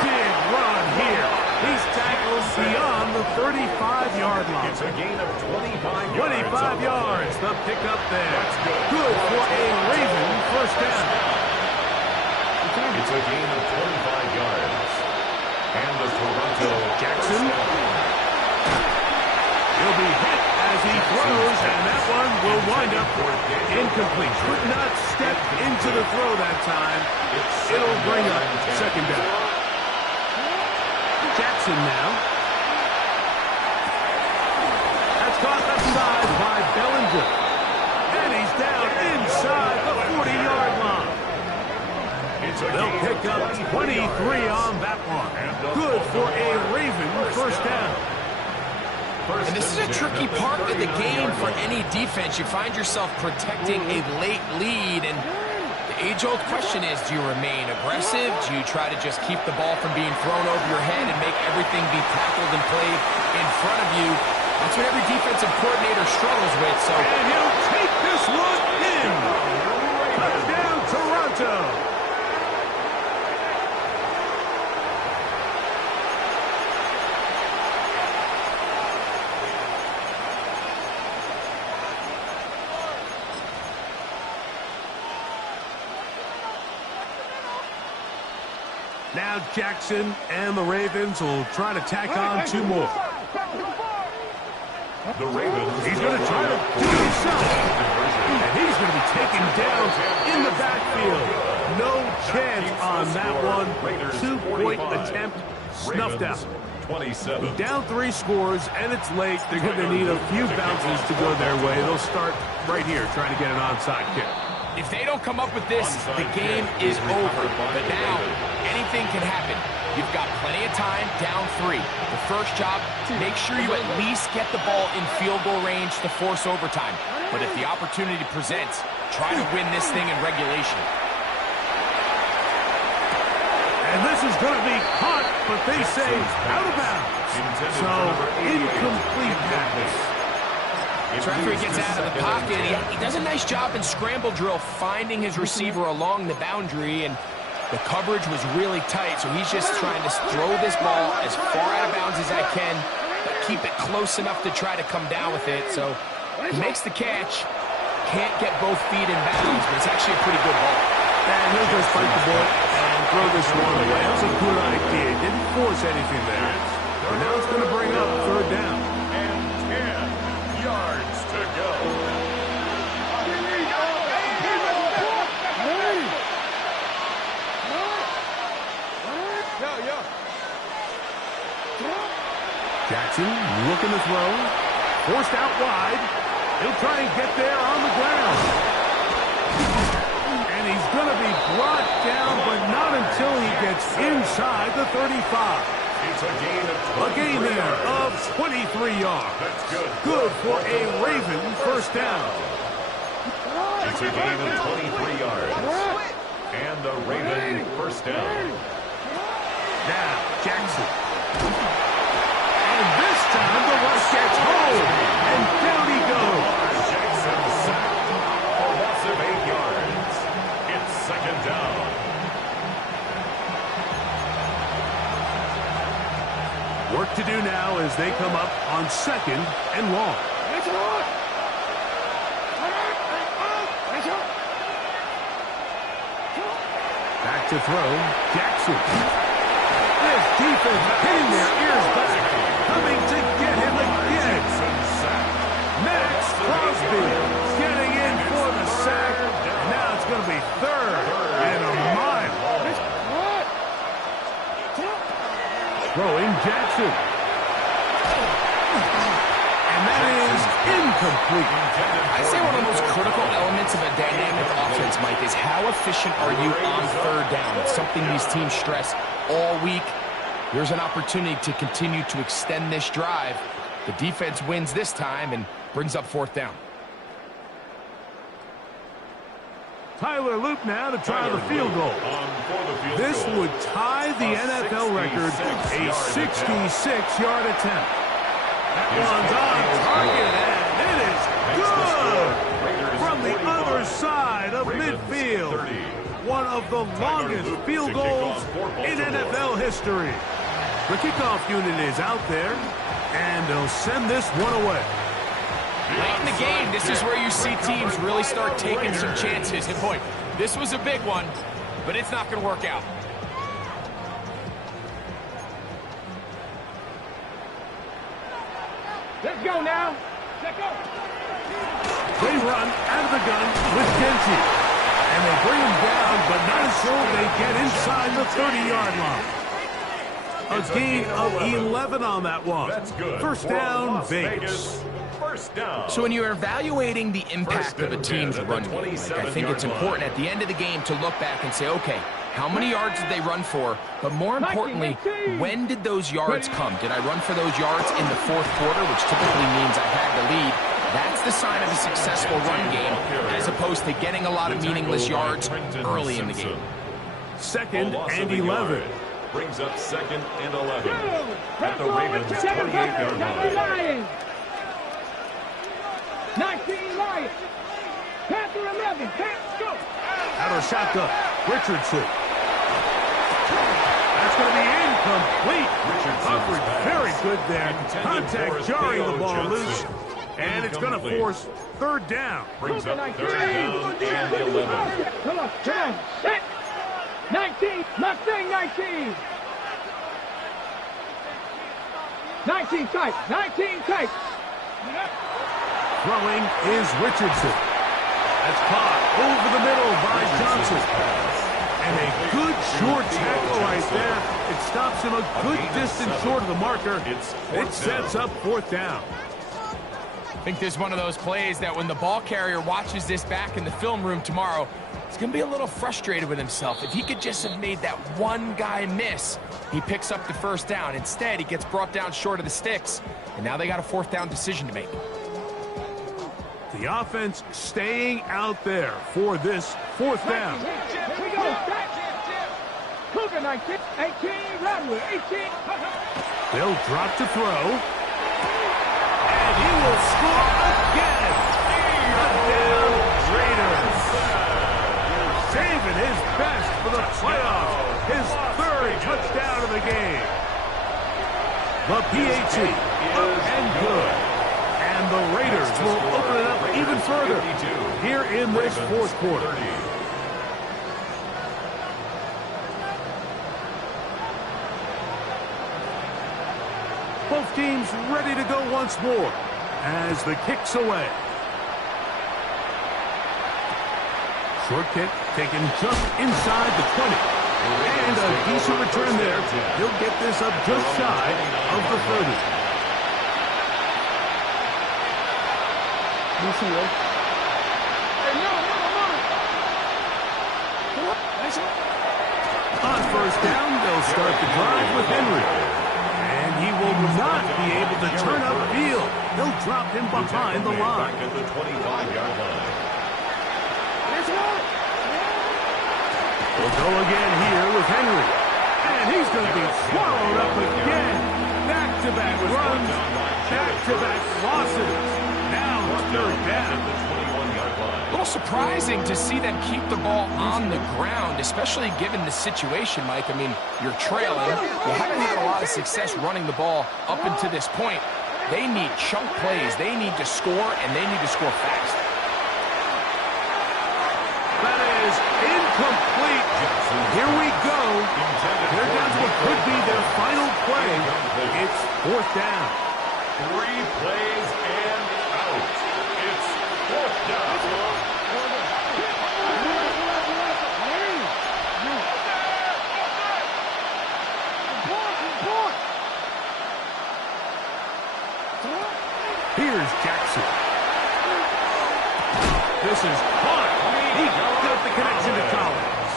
Big run here. He's tackled beyond the 35-yard line. It's a gain of 25 yards. 25 yards, the pickup there. Good for a Raven first down. It's a gain of 25 yards. And the Toronto Jackson. He'll be hit as he throws, and that one will wind up incomplete. Could not step into the throw that time. It'll bring up 2nd down. Jackson now. That's caught upside by Bellinger. And he's down inside the 40-yard line. They'll pick up 23 on that one. Good for a Raven first down. And this is a tricky part of the game for any defense. You find yourself protecting a late lead, and the age-old question is, do you remain aggressive? Do you try to just keep the ball from being thrown over your head and make everything be tackled and played in front of you? That's what every defensive coordinator struggles with. So, and he'll take this one in. Touchdown, Toronto. Now Jackson and the Ravens will try to tack on 2 more. The Ravens. He's going to try to do it himself. And he's going to be taken down in the backfield. No chance on that one. 2-point attempt snuffed out. 27. Down 3 scores, and it's late. They're going to need a few bounces to go their way. They'll start right here trying to get an onside kick. if they don't come up with this, the game is over. But now, anything can happen. You've got plenty of time, down 3. The first job, make sure you at least get the ball in field goal range to force overtime. But if the opportunity presents, try to win this thing in regulation. And this is going to be caught, but they say out of bounds. So, incomplete pass. Referee gets out of the pocket. He does a nice job in scramble drill finding his receiver along the boundary, and The coverage was really tight, so he's just trying to throw this ball as far out of bounds as I can, but keep it close enough to try to come down with it. So he makes the catch. Can't get both feet in bounds, but it's actually a pretty good ball. And he'll just fight the ball and throw this one away. That was a good idea. Didn't force anything there. But now it's going to bring up third down. And 10 yards to go. Jackson looking to throw. Forced out wide. He'll try and get there on the ground. And he's going to be brought down, but not until he gets inside the 35. It's a gain of 23 A gain there yards. of 23 yards. That's good. Good for a Raven first down. It's a gain of 23 yards. And a Raven first down. Now, Jackson. And this time the rush gets home. And down he goes. Jackson sacked for loss of 8 yards. It's second down. Work to do now as they come up on second and long. Back to throw. Jackson. This defense hitting their ears back. Coming to get him again. Max Crosby getting in for the sack. And now it's going to be third and a mile. Throwing Jackson. And that is incomplete. I say one of the most critical elements of a dynamic offense, Mike, is how efficient are you on third down? It's something these teams stress all week. Here's an opportunity to continue to extend this drive. The defense wins this time and brings up fourth down. Tyler Loop now to try the field goal. This would tie the NFL record, a 66-yard attempt. That one's on target, and it is good from the other side of midfield. One of the longest field goals in NFL history. The kickoff unit is out there, and they'll send this one away. Late in the game, this is where you see teams really start taking some chances. And boy, this was a big one, but it's not going to work out. Let's go now. Let's go. They run out of the gun with Genty. And they bring him down, but not until they get inside the 30-yard line. A gain of 11 on that one. That's good. First down, Vegas. First down. So when you're evaluating the impact of a team's run game, I think it's important at the end of the game to look back and say, okay, how many yards did they run for? But more importantly, when did those yards come? Did I run for those yards in the fourth quarter, which typically means I had the lead? That's the sign of a successful run game, as opposed to getting a lot of meaningless yards early in the game. Second and 11. Brings up second and 11 at the Ravens' 28-yard line. 19 Lions. Panther 11. Go. Out of shotgun, Richardson. That's going to be incomplete. Coverage very good there. Contact jarring the ball loose. And it's going to force third down. Brings up third down and 11. Come on. Set. 19. Mustang 19. 19 tight. 19 tight. Throwing is Richardson. That's caught over the middle by Johnson. And a good short tackle right there. It stops him a good distance short of the marker. It sets up fourth down. I think there's one of those plays that when the ball carrier watches this back in the film room tomorrow, he's going to be a little frustrated with himself. If he could just have made that one guy miss, he picks up the first down. Instead, he gets brought down short of the sticks, and now they got a fourth down decision to make. The offense staying out there for this fourth down. Here we go. Cougar 19. 18. Radwood 18. They'll drop to throw. And he will score again. Touchdown, Raiders. saving his best for the playoffs. His third touchdown of the game. The PAT, up and good. And the Raiders will open it up even further here in this fourth quarter. Both teams ready to go once more as the kick's away. Short kick taken just inside the 20. And a decent return there. He'll get this up just shy of the 30. On first down, they'll start the drive with Henry. And he will not be able to turn upfield. They'll drop him behind the line. At the 25-yard line. We'll go again here with Henry. And he's going to be swallowed up again. Back-to-back runs, back-to-back losses. Now it's third down. A little surprising to see them keep the ball on the ground, especially given the situation, Mike. I mean, you're trailing. You haven't had a lot of success running the ball up until this point. They need chunk plays. They need to score, and they need to score fast. That is incomplete. Here we go. They're down to what could be their final play. It's fourth down. 3 plays and out. It's fourth down. Here's Jackson. This is caught. He got the connection to Collins.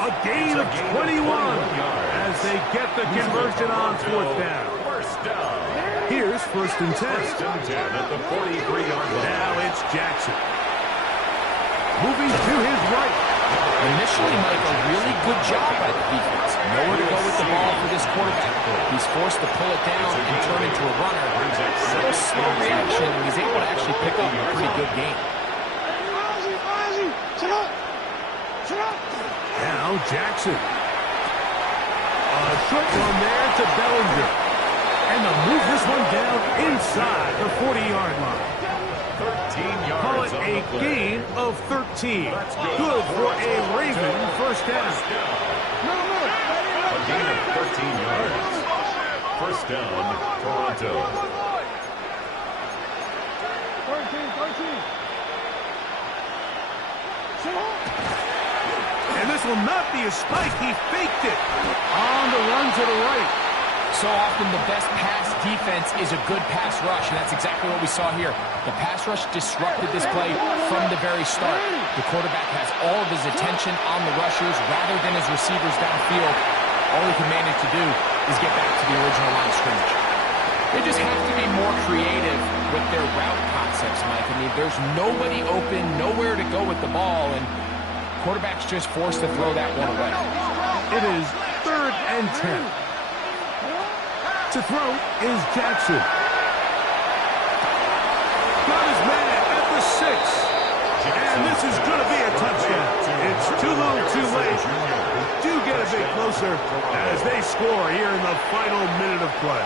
A gain of 21 as they get the conversion on fourth down. First down. Here's first and 10. First and 10 at the 43-yard line. Now it's Jackson. Moving to his right. Initially, Mike, a really good job by the defense. Nowhere to go with the ball for this quarterback. He's forced to pull it down and turn into a runner. A little slow reaction, and he's able to actually pick up a pretty good game. Now Jackson. A short one there to Bellinger. And they'll move this one down inside the 40-yard line. 13 yards. Call it a gain of 13. Good for a Raven first down. A gain of 13 yards. First down, Toronto. 13. And this will not be a spike. He faked it on the run to the right. So often the best pass defense is a good pass rush, and that's exactly what we saw here. The pass rush disrupted this play from the very start. The quarterback has all of his attention on the rushers rather than his receivers downfield. All he can manage to do is get back to the original line of scrimmage. They just have to be more creative with their route concepts, Mike. I mean, there's nobody open, nowhere to go with the ball, and quarterback's just forced to throw that one away. It is third and 10. To throw is Jackson. Got his man at the 6. And this is going to be a touchdown. It's too little, too late. Do get a bit closer as they score here in the final minute of play.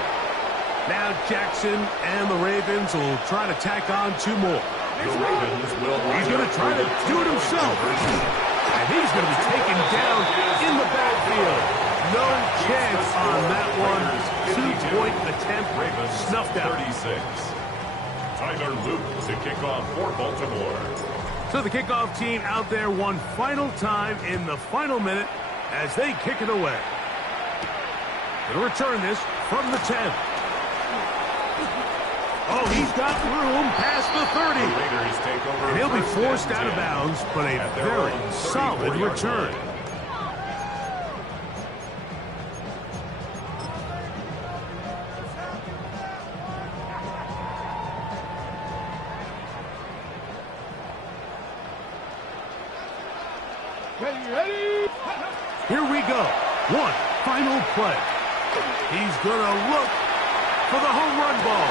Now Jackson and the Ravens will try to tack on 2 more. The Ravens will. He's going to try to do it himself. And he's going to be taken down in the backfield. No chance on that one. 2-point attempt snuffed out. 36. Tyler Luke to kick off for Baltimore. So the kickoff team out there one final time in the final minute as they kick it away. Going to return this from the 10. Oh, he's got room past the 30. And he'll be forced out of bounds, but a very solid return. Ready? Here we go. One final play. He's going to look for the home run ball.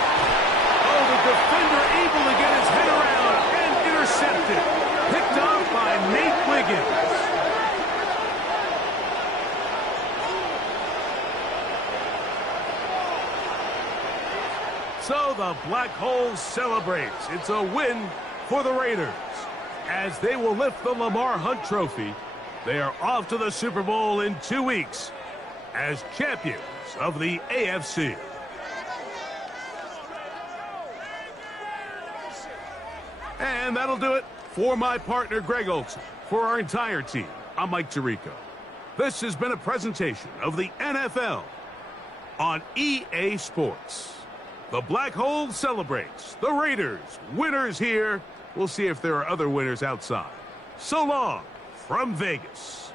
Oh, the defender able to get his head around and intercept it. Picked off by Nate Wiggins. So the Black Hole celebrates. It's a win for the Raiders. As they will lift the Lamar Hunt Trophy, they are off to the Super Bowl in 2 weeks as champions of the AFC. And that'll do it for my partner, Greg Olson. For our entire team, I'm Mike Tirico. This has been a presentation of the NFL on EA Sports. The Black Hole celebrates. The Raiders, winners here. We'll see if there are other winners outside. So long from Vegas.